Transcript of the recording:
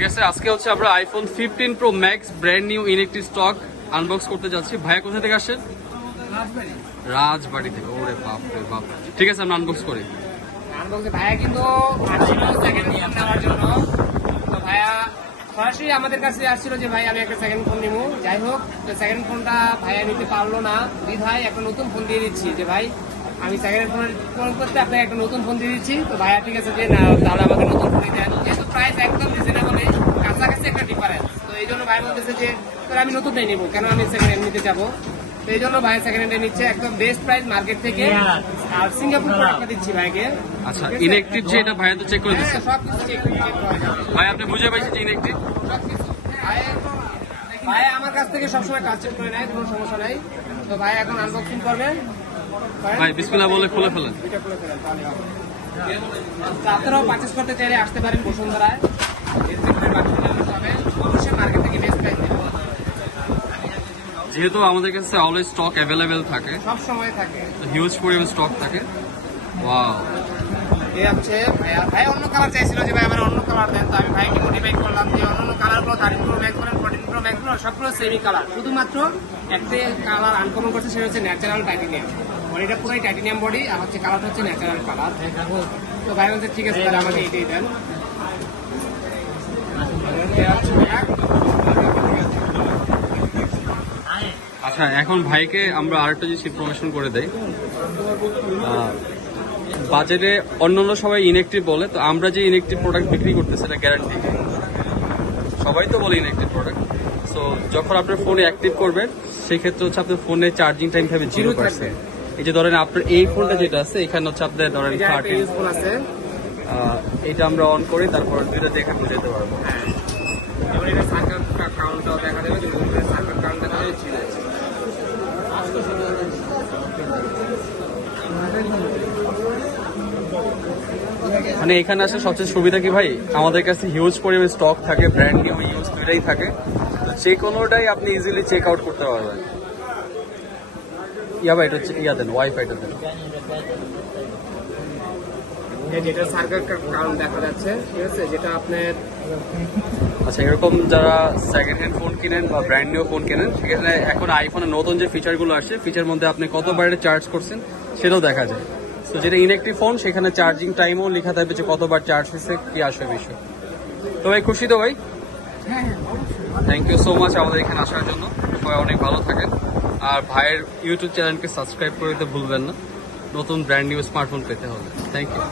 ঠিক আছে, আজকে হচ্ছে আমরা iPhone 15 pro max brand new inactive stock unbox করতে যাচ্ছি। ভাইয়া কোথা থেকে আসছেন? রাজবাড়ি থেকে। ওরে বাপ রে বাপ। ঠিক আছে, আমরা আনবক্স করি। ভাইয়া কিন্তু আসছিল সেকেন্ড ফোন নেওয়ার জন্য। তো ভাইয়া সরাসরি আমাদের কাছে আসছিল যে ভাই আমি একটা সেকেন্ড ফোন নিবো। যাই হোক, তো সেকেন্ড ফোনটা ভাইয়া নিতে পারলো না। ভাই একটা নতুন ফোন দিয়ে দিচ্ছি যে ভাই আমি সেকেন্ড ফোন করতে আপনাকে একটা নতুন ফোন দিয়ে দিচ্ছি। তো ভাইয়া ঠিক আছে যে না, তাহলে আমাকে নতুন ফোনই দেন, যেহেতু প্রাইস একদম রিজনেবল, কাছাকাছি একটা ডিফারেন্স। তো এই জন্য ভাই বলতেছে যে আমি নতুনটাই নিবো, কেন আমি সেকেন্ড হ্যান্ড নিতে যাবো। তো এই জন্য ভাই সেকেন্ড হ্যান্ডে নিচ্ছে, একদম বেস্ট প্রাইস মার্কেট থেকে। আর সিঙ্গাপুর প্রোডাক্টটা দিচ্ছি ভাইকে। আচ্ছা, ইনএক্টিভ যে এটা ভাইয়া তো চেক করে দিচ্ছে। সবকিছু চেক করা যাবে ভাই আপনি বুঝে পাইছেন যে ইনএক্টিভ? ভাই আমার কাছ থেকে সবসময় কাজ চেক করে নেয়, কোনো সমস্যা নাই। তো ভাই এখন আনবক্সিং করবেন। ভাই বিসমিল্লাহ বলে খুলে ফেলেন। আপনারাও পারচেস করতে চাইলে আসতে পারেন বসুন্ধরায়। অবশ্যই মার্কেট থেকে বেস্ট প্রাইস দেবো, যেহেতু আমাদের কাছে অলওয়েজ স্টক অ্যাভেলেবেল থাকে, সব সময় থাকে, হিউজ পরিমাণ স্টক থাকে। ওয়াও, এই হচ্ছে ভাই অন্য কালার চাইছিল যে ভাই আমার অন্য কালার দেন। তো আমি ভাইকে মোটিভেট করলাম যে অন্য কালারগুলো 13 প্রো ম্যাক্স বলেন 14 প্রো ম্যাক্স বলেন সবগুলো সেমি কালার, শুধুমাত্র একটা কালার আনকমন করছে, সেটা হচ্ছে ন্যাচারাল টাইটেনিয়াম। বডিটা পুরোই টাইটেনিয়াম বডি, আর হচ্ছে কালারটা হচ্ছে ন্যাচারাল কালার। তো ভাই বলছে ঠিক আছে তাহলে আমাকে এইটাই দেন। আচ্ছা এখন ভাইকে আমরা আরেকটা জিনিস ইনফরমেশন করে দেই। বাজেটে অন্যান্য সবাই ইনএক্টিভ বলে, তো আমরা যে ইনএক্টিভ প্রোডাক্ট বিক্রি করতেছি সেটা গ্যারান্টি। সবাই তো বলে ইনএক্টিভ প্রোডাক্ট। সো যখন আপনার ফোনে অ্যাক্টিভ করবেন সেক্ষেত্রে হচ্ছে আপনার ফোনে চার্জিং টাইম থাকবে 0%। এই যে ধরেন আপনার এই ফোনটা যেটা আছে এখানে হচ্ছে আপনার ধরেন 30, এটা আমরা অন করি, তারপর দুইটা দেখে বুঝাতে পারবো। এবার এটা সার্কার কাউন্টটাও দেখা যাবে, সার্কার কাউন্ট দেখা যাচ্ছে। মানে এখানে আসলে সবচেয়ে সুবিধা কি ভাই, আমাদের কাছে হিউজ পরিমাণ স্টক থাকে, ব্র্যান্ড নিউ ইউজ দুইটাই থাকে। যে কোনোটাই আপনি ইজিলি চেক আউট করতে পারবেন। ভাই এটা হচ্ছে দেন, ওয়াইফাইটা দেন। যেটা সার্কার কাউন্ট দেখা যাচ্ছে, ঠিক আছে, যেটা আপনার আচ্ছা এরকম যারা সেকেন্ড হ্যান্ড ফোন কিনেন বা ব্র্যান্ড নিউ ফোন কেনেন, সেখানে এখন আইফোনের নতুন যে ফিচারগুলো আসে, ফিচার মধ্যে আপনি কতবার চার্জ করছেন সেটাও দেখা যায়। তো যেটা ইনএক্টিভ ফোন সেখানে চার্জিং টাইমও লেখা থাকবে যে কতবার চার্জ হয়েছে, কি আসবে বিষয়। তো ভাই খুশি তো ভাই? থ্যাংক ইউ সো মাচ আমাদের এখানে আসার জন্য। সবাই অনেক ভালো থাকেন। আর ভাইয়ের ইউটিউব চ্যানেলকে সাবস্ক্রাইব করে দিতে ভুলবেন না, নতুন ব্র্যান্ড নিউ স্মার্টফোন পেতে হলে। Thank you.